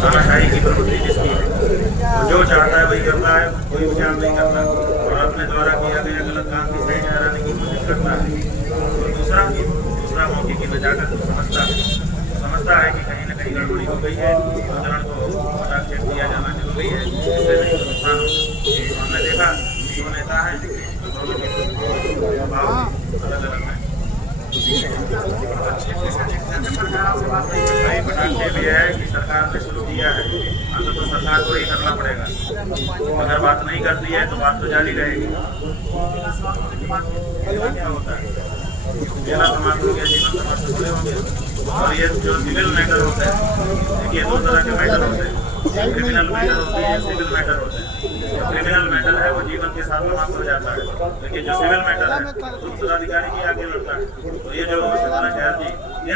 तानाशाही की प्रवृत्ति जिसकी है, तो जो चाहता है वही करता है, कोई विचार नहीं करता और अपने द्वारा किया गया गलत काम की सही ठहराने की कोशिश करता है। और दूसरा मौके की नजाकत समझता है कि कहीं न कहीं गड़बड़ी हो गई है, आचरण को हस्ताक्षेप दिया जाना जरूरी है, इससे नहीं तो नुकसान होगा। हमने देखा जो नेता है अलग अलग है, पटाखे भी है कि सरकार ने शुरू किया है, तो सरकार को ही करना पड़ेगा। अगर बात नहीं करती है तो बात तो जारी रहेगी। क्या होता है मेरा समाज हो गया, जीवन समाज से जुड़े होंगे। और ये जो सिविल मैटर होता है, देखिए दो तरह के मैटर होते हैं, क्रिमिनल मैटर होते हैं, सिविल मैटर होते हैं। जो क्रिमिनल मैटर है वो जीवन के साथ समाप्त हो जाता है, लेकिन जो सिविल मैटर है तो उत्तराधिकारी के आगे लड़ता है। तो ये जो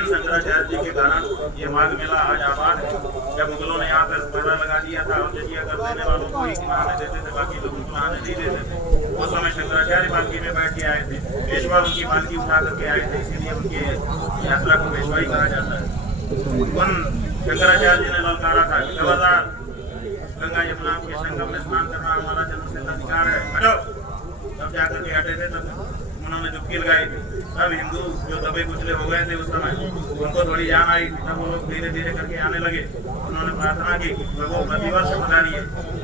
शंकराचार्य जी के कारण ये माघ मेला आज आबाद है। जब मुगलों ने यहाँ पर पहरा लगा दिया था और जजिया कर देने वालों को ही नहाने देते थे, बाकी लोगों को नहाने नहीं देते थे। उस समय शंकराचार्य पालकी में बैठ के आए थे, पेशवा उनकी पालकी उठा करके आए थे, इसीलिए उनकी यात्रा को पेशवाई कहा जाता है। उन शंकराचार्य जी ने ललकारा था कि खबरदार, गंगा यमुना के संगम में स्नान करना हमारा जन्मसिद्ध अधिकार है, हटो। तब जाकर के हटे थे, तब उन्होंने चुटकी लगाई थी। तब हिंदू जो दबे कुचले हो गए थे उस समय, उनको थोड़ी जान आई। तब वो लोग धीरे धीरे करके आने लगे। उन्होंने प्रार्थना की प्रभु प्रतिवर्ष पधारिए,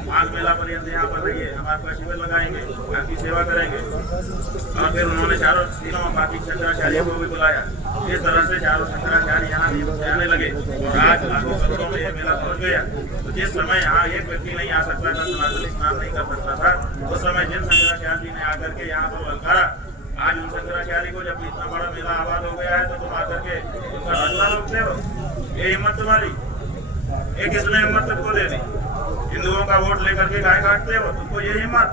माघ मेला पर्यंत यहाँ पर रहिए, हम आपका शिविर लगाएंगे, आपकी सेवा करेंगे। और फिर उन्होंने तीनों बाकी शंकराचार्यों को भी बुलाया। इस तरह से चारों शंकराचार्य यहाँ से आने लगे और आज लाखों करोड़ों में यह मेला पहुँच गया। तो जिस समय यहाँ एक व्यक्ति नहीं आ सकता था, सनातनी स्नान नहीं कर सकता था, उस समय जिन शंकराचार्य जी ने आकर के यहाँ पर ललकारा, आज उन शंकराचार्य को जब इतना बड़ा मेला आबाद हो गया है तो तुम आकर के उनका रास्ता रोकते हो। ये हिम्मत तुम्हारी, ये किसने हिम्मत तुमको दे दी? हिंदुओं का वोट लेकर के गाय काटते हो, तुमको ये हिम्मत?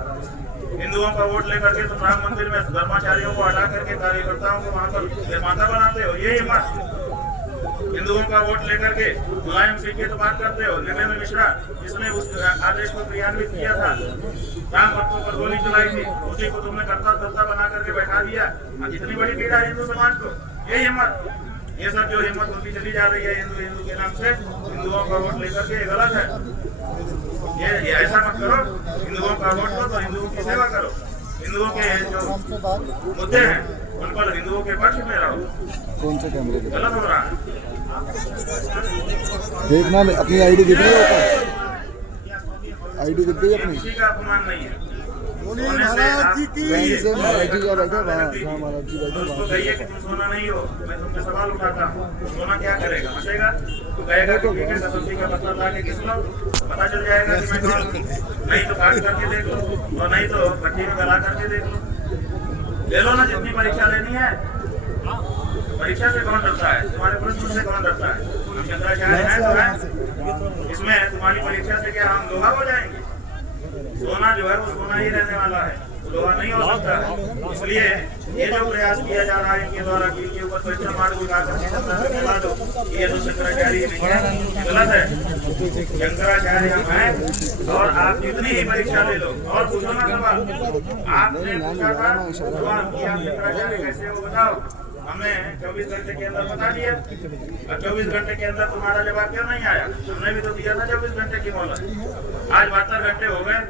हिंदुओं का वोट लेकर के तुम राम मंदिर में धर्माचार्यों को हटा करके कार्यकर्ताओं को वहां पर निर्माता बनाते हो, ये हिम्मत? हिंदुओं का वोट लेकर के मुलायम सिंह की तो बात करते हो, नरेंद्र मिश्रा जिसने उस आदेश को क्रियान्वित किया था, राम भक्तों पर गोली चलाई थी, उसी को तुमने कर्ता बना करके बैठा दिया। इतनी बड़ी पीड़ा है हिंदू समाज को, ये हिम्मत? ये सब जो हिम्मत होती चली जा रही है हिंदू के नाम से, हिंदुओं का वोट लेकर के गलत है। ये ऐसा मत करो, हिंदुओं का वोट लो तो हिंदुओं की सेवा करो, हिंदुओं के जो मुद्दे हैं उन पर हिंदुओं के पक्ष में रहो। कौन से कैमरे गलत हो रहा है। देखना, अपनी आईडी दिख रही है, आईडी दिख रही है अपनी। किसी का अपमान नहीं है। महाराज जी की महाराज जी का बैठे वहाँ, महाराज जी बैठे उसको कहिए कि तुम सोना नहीं हो, मैं तुमसे सवाल उठाता हूँ, सोना क्या करेगा? हंसेगा? तो कहेगा कि ठीक है, सब्जी का पत्ता ला के घिस लो, पता चल जाएगा कि मैं कौन हूँ। नहीं तो काट करके देख लो, और नहीं तो भट्टी में गला करके देख लो। ले लो ना, जितनी परीक्षा लेनी है। परीक्षा से कौन डरता है? तुम्हारे प्रश्न से कौन डरता है? हम शंकराचार्य हैं तो हैं, इसमें तुम्हारी परीक्षा से क्या हम लोहा हो जाएंगे? सोना जो है वो सोना ही रहने वाला है, लोहा नहीं हो सकता है। इसलिए ये जो प्रयास किया जा रहा है इनके द्वारा कि इनके ऊपर क्वेश्चन मार्क लगा करके मिला दो, ये तो शंकराचार्य नहीं है, गलत है। शंकराचार्य हम हैं और आप जितनी ही परीक्षा ले लो और पूछो ना सवाल। आपने पूछा था सवाल कि आप शंकराचार्य कैसे हो बताओ, हमने 24 घंटे के अंदर बता दिया। और 24 घंटे के अंदर तुम्हारा जवाब क्यों नहीं आया? हमने भी तो दिया था 24 घंटे की मोहलत। आज 72 घंटे हो गए,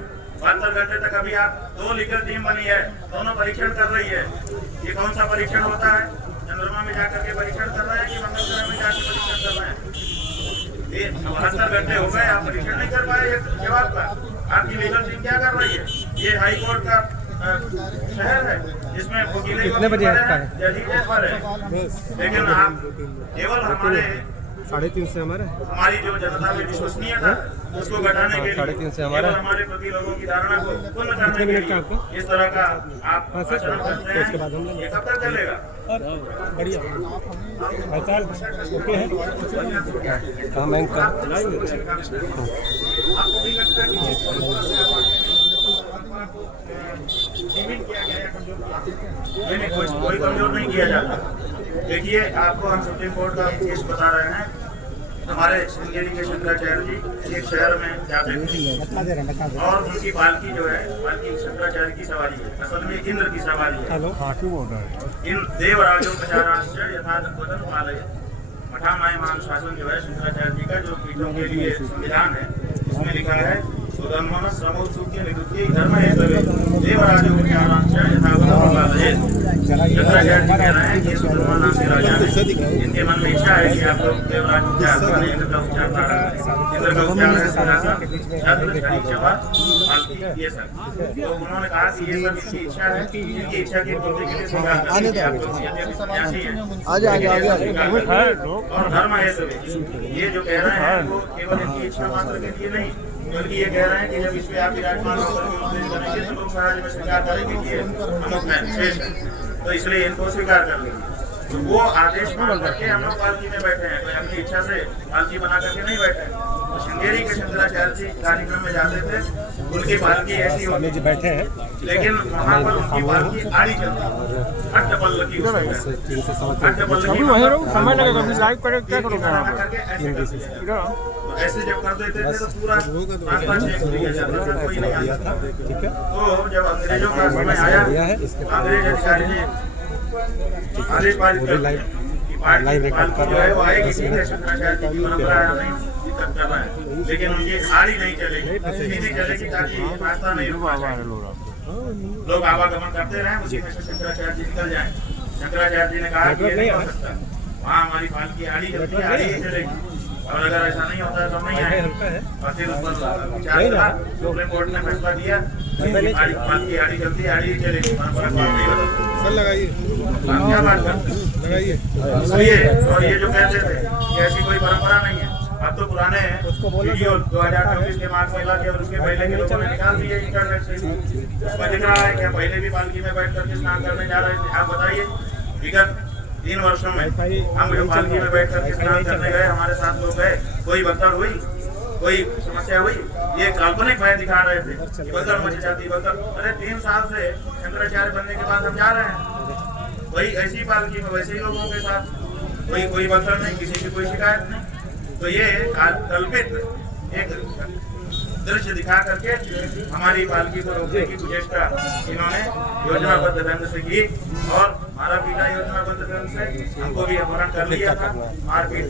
72 घंटे तक अभी आप 2 लीगल टीम बनी है, दोनों परीक्षण कर रही है। ये कौन सा परीक्षण होता है? चंद्रमा में जाकर के परीक्षण कर रहे हैं कि मंगल ग्रह में जाकर परीक्षण कर रहे हैं? ये 72 घंटे हो गए, आप परीक्षण नहीं कर पाए जवाब का। आपकी लीगल टीम क्या कर रही है? ये हाई कोर्ट का शहर है जिसमें कितने बजे पर है, लेकिन आप केवल हमारे 3.5 से हमारी जो जनता में विश्वसनीयता उसको बढ़ाने के लिए 3.5 से हमारे प्रति लोगों की धारणा को पूर्ण करने के लिए इस तरह का आप आचरण करते हैं। ये कब तक चलेगा? बढ़िया ओके है कहाँ बैंक का कोई कमजोर नहीं किया जाता। देखिए, आपको हम सुप्रीम कोर्ट का केस बता रहे हैं। हमारे श्रृंगेरी के शंकराचार्य जी एक शहर में जाते थे और उनकी पालकी जो है, पालकी शंकराचार्य की सवारी है, असल में इंद्र की सवारी है। इन देवराजों प्रचाराश्च यथावतन पालय, मठामाय महानुशासन जो है शंकराचार्य जी का जो पीठों के लिए संविधान है, उसमें लिखा है सुधर्म श्रमोत्सुक्य निवृत्ति धर्म हेतवे देवराज उपचारांश यथावत। शंकराचार्य जी कह रहे हैं कि सुधर्मा नाम के राजा ने इनके मन में इच्छा है कि आप लोग देवराज उपचार करें, इंद्र का उपचार करें। इंद्र का उपचार है सिंहासन, छत्र, छड़ी, चवा, पालकी, ये सब। तो उन्होंने कहा कि ये सब इनकी इच्छा है, इनकी इच्छा की पूर्ति के लिए स्वीकार करें कि आप लोग यद्यपि सन्यासी हैं, और धर्म हेतवे ये जो कह रहे हैं वो केवल इनकी इच्छा मात्र के लिए नहीं, बल्कि ये कह रहे हैं कि जब इसमें आप विराजमान होकर के उपदेश करेंगे तो लोग समाज में स्वीकार करेंगे कि हम लोग शेष है, तो इसलिए इनको स्वीकार कर लेंगे। तो वो आदेश मान करके हम लोग पालकी में बैठे हैं, कोई अपनी इच्छा से पालकी बना करके नहीं बैठे हैं। तो श्रृंगेरी के शंकराचार्य जी कार्यक्रम में जाते थे, उनकी पालकी ऐसी होती थी बैठे हैं, लेकिन वहाँ पर उनकी पालकी आड़ी चलती है, अट्टपल्लकी समय लगेगा लाइव करे क्या करोगे ऐसे जब कर देते थे तो पूरा रास्ता चेक किया जाता था, कोई नहीं आता था। तो जब अंग्रेजों का समय आया, अंग्रेज अधिकारी जी आदेश पारित कर दिया कि पालकी जो है वो आएगी, ठीक है, शंकराचार्य जी की परंपरा नहीं दिक्कत कर रहा है, लेकिन उनकी आड़ी नहीं चलेगी, सीधी चलेगी ताकि रास्ता नहीं रुका जाए, लोग आवागमन करते रहे, उसी में से शंकराचार्य जी निकल जाए। शंकराचार्य जी ने कहा कि ये नहीं हो सकता, वहाँ हमारी पालकी आड़ी चलती है, आड़ी ही चलेगी, और अगर ऐसा नहीं होता है तो नहीं आएंगे। और फिर उस पर विचार करा, सुप्रीम कोर्ट ने फैसला दिया पालकी आड़ी चलती है, आड़ी ही चलेगी, परंपरा को नहीं बदलते। आप क्या बात करते हैं? इसलिए और ये जो कहते थे कि ऐसी कोई परंपरा नहीं है, अब तो पुराने वीडियो 2024 के मार्च महिला के और उसके पहले के लोगों ने निकाल दिए इंटरनेट से, उसमें दिख रहा है कि हम पहले भी पालकी में बैठ करके स्नान करने जा रहे थे। आप बताइए, विगत 3 वर्षों में हम जो पालकी में बैठ करके स्नान करने गए, हमारे साथ लोग गए, कोई भगदड़ हुई, कोई समस्या हुई? ये काल्पनिक भय दिखा रहे थे, भगदड़ मच जाती भगदड़। अरे 3 साल से शंकराचार्य बनने के बाद हम जा रहे हैं, वही ऐसी पालकी में वैसे ही लोगों के साथ, कोई भगदड़ नहीं, किसी की कोई शिकायत नहीं। तो ये कल्पित एक दृश्य दिखा करके हमारी पालकी को रोकने की चेष्टा इन्होंने योजनाबद्ध ढंग से की, और हमारा पीटा योजनाबद्ध ढंग से हमको भी अपहरण कर लिया था, मारपीट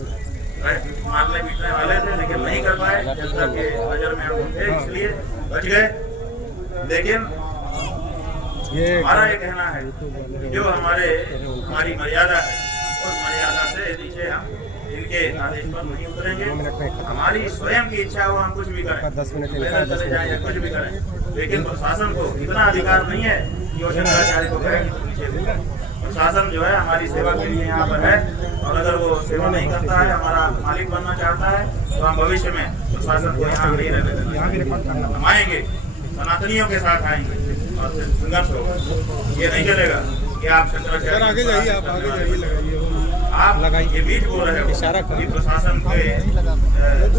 मारने पीटने वाले थे, लेकिन नहीं कर पाए, जनता के नजर में हम थे, इसलिए बच गए। लेकिन हमारा ये कहना है जो हमारी मर्यादा है, उस मर्यादा से नीचे हम इनके आदेश पर नहीं उतरेंगे। हमारी स्वयं की इच्छा हो हम कुछ भी करें, पैदल चले जाएं या कुछ भी करें, लेकिन प्रशासन को इतना अधिकार नहीं है कि वो शंकराचार्य को कहे कि नीचे। प्रशासन जो है हमारी सेवा के लिए यहाँ पर है, और अगर वो सेवा नहीं करता है, हमारा मालिक बनना चाहता है, तो हम भविष्य में प्रशासन को यहाँ नहीं रहने देंगे। हम आएंगे, सनातनियों के साथ आएंगे और फिर संघर्ष होगा। ये नहीं चलेगा कि आप शंकराचार्य आगे जाइए, आप आगे जाइए, लगाइए, आप ये बीच बोल रहे हो इशारा कि प्रशासन के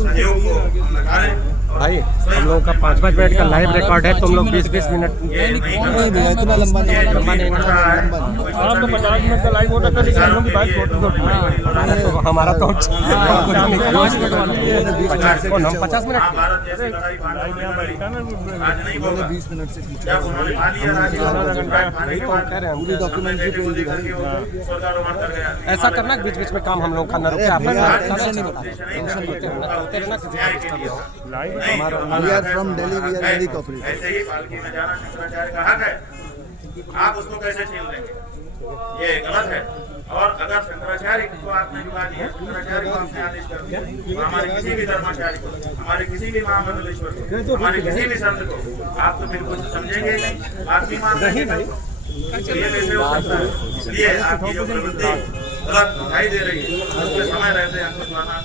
सहयोग को हम लगा रहे हैं। भाई हम लोगों का 5-5 मिनट का लाइव रिकॉर्ड है, तुम लोग 20-20 मिनट इतना लंबा नहीं है, आप तो 50 मिनट का लाइव होता था, लेकिन हम लोग की बात हमारा तो 50 मिनट भारत जैसी लड़ाई आज नहीं होगा। 20 मिनट से पीछे जब उन्होंने खा लिया पूरी डॉक्यूमेंट्री बोल दी भाई। स्वर्गारोहण कर गया। ऐसा करना बीच बीच में काम हम लोग का न रुके, आपस में We are from Delhi, we are very cooperative. ऐसे ही पालकी में जाना शंकराचार्य का हक है, आप उसको कैसे छीन लेंगे? ये गलत है। और अगर शंकराचार्य को आपने झुका दिया, शंकराचार्य को आपने आदेश कर दिया, तो हमारे किसी भी धर्माचार्य को, हमारे किसी भी महामंडलेश्वर को, हमारे किसी भी संत को आप तो बिल्कुल समझेंगे नहीं, आप भी मान लेंगे। ये कैसे हो सकता है? इसलिए आपकी जो प्रवृत्ति गलत दिखाई दे रही है, उसके समय रहते हैं हमको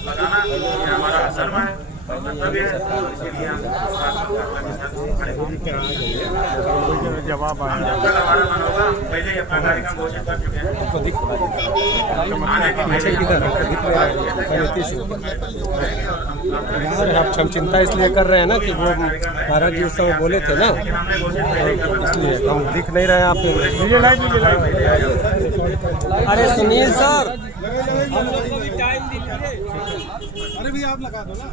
लगाना ये हमारा धर्म है, कर्तव्य है, इसीलिए हम जवाब जब तक हमारा मन होगा, पहले ही अपना कार्यक्रम घोषित कर चुके हैं। हम चिंता इसलिए कर रहे हैं ना कि वो महाराज जी उस समय बोले थे ना, इसलिए हम दिख नहीं रहे आप। अरे सुनील सर, अरे भी आप लगा दो ना।